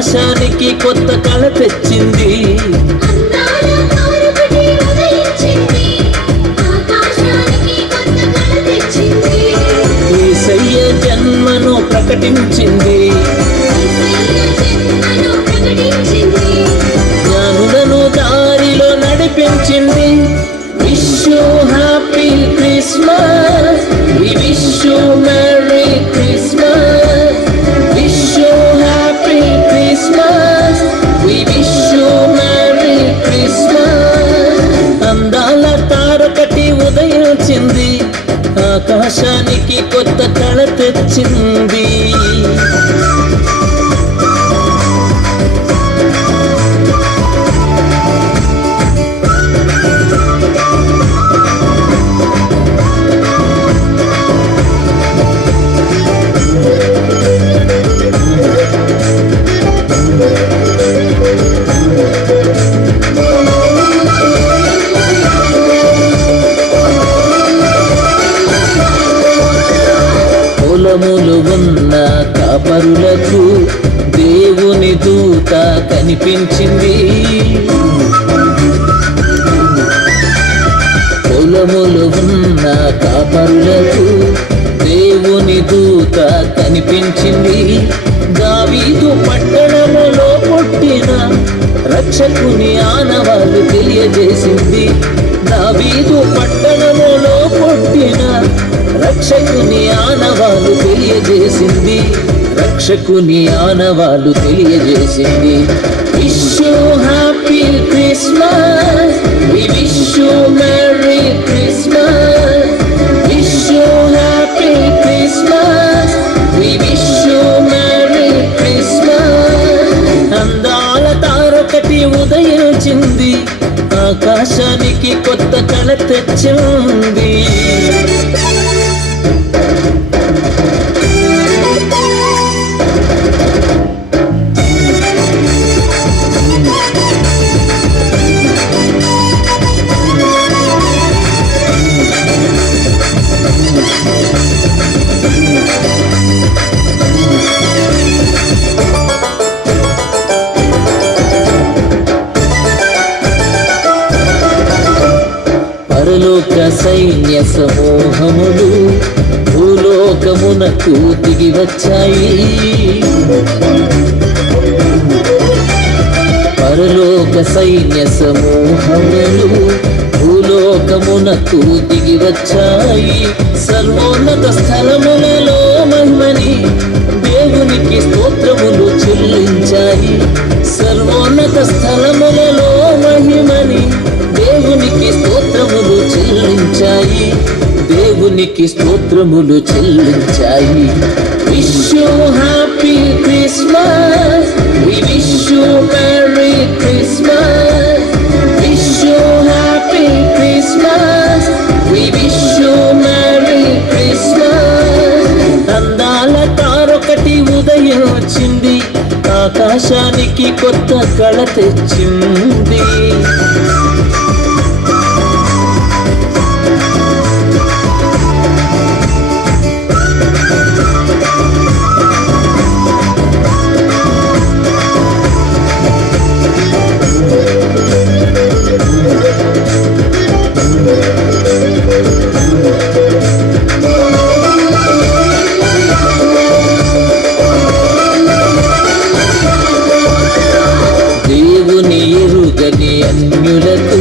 ఆకాశానికి కొత్త కళ తెచ్చింది. యేసయ్య జన్మను ప్రకటించింది. జ్ఞానులను దారిలో నడిపించింది. Wish you happy Christmas, we wish you merry Christmas. Wish you happy Christmas, we wish you merry Christmas. అందాల తారకటి ఉదయించింది. ఆకాశానికి కొత్త కళ తెచ్చింది. పొలములు ఉన్న కాపరులకు దేవుని దూత కనిపించింది. పొలములు ఉన్న కాపరులకు దేవుని దూత కనిపించింది. దావీదు పట్టణములో పుట్టిన రక్షకుని ఆనవాళ్ళు తెలియజేసింది. దావీదు పట్టణములో పుట్టిన రక్షకుని ఆనవాళ్ళు తెలియజేసింది. రక్షకుని ఆనవాళ్ళు తెలియజేసింది. Wish you happy Christmas, we wish you merry Christmas. Wish you happy Christmas, we wish you merry Christmas. అందాల తారకటి ఉదయించింది. ఆకాశానికి కొత్త కళ తెచ్చింది. పరలోక సైన్య సమూహములు భూలోకమునకు దిగి వచ్చాయి. పరలోక సైన్య సమూహములు భూలోకమునకు దిగి వచ్చాయి. సర్వోన్నత స్థలములలో మహిమని దేవునికి స్తోత్రములు చెల్లించాయి. సర్వోన్నత స్థలములలో మహిమని దేవునికి స్తోత్రములు చెల్లించాయి. దేవునికి స్తోత్రములు చెల్లించాయి. Wish you happy Christmas, we wish you merry Christmas. Wish you happy Christmas, we wish you merry Christmas. అందాల తారొకటి ఉదయించింది. ఆకాశానికి కొత్త కళ తెచ్చింది. అన్యులకు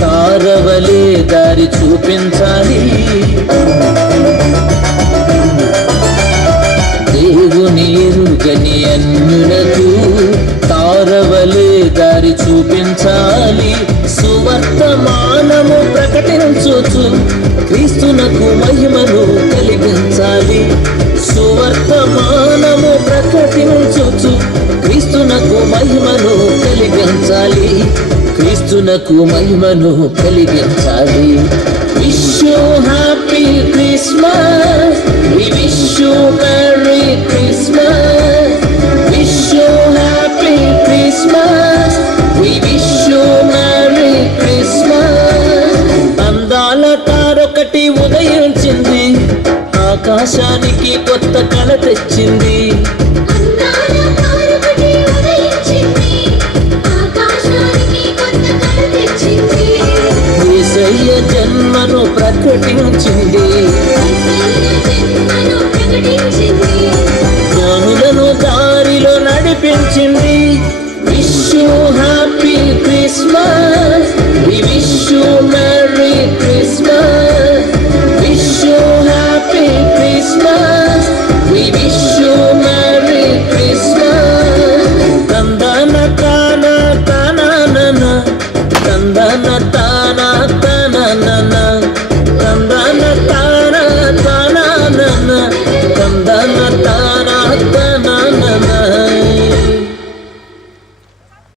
తారవలే దారి చూపించాలి. దేవుని ఎరుగని అన్యులకు తారవలే దారి చూపించాలి. సువర్తమానము ప్రకటించుచు క్రీస్తునకు మహిమను కలిగించాలి. సువర్తమానము ప్రకటించుచు క్రీస్తునకు మహిమను కలిగించాలి. క్రీస్తునకు మహిమను కలిగించాలి. Wish you happy Christmas, we wish you merry Christmas. Wish you happy Christmas, we wish you merry Christmas. అందాల తారొకటి ఉదయించింది. ఆకాశానికి కొత్త కళ తెచ్చింది. అందాల తారొకటి ఏసయ్య జన్మను ప్రకటించింది. జ్ఞానులను దారిలో నడిపించింది. Wish you happy Christmas, we wish you merry Christmas, wish you happy Christmas, we wish you merry Christmas. తందన తాన తాన తందన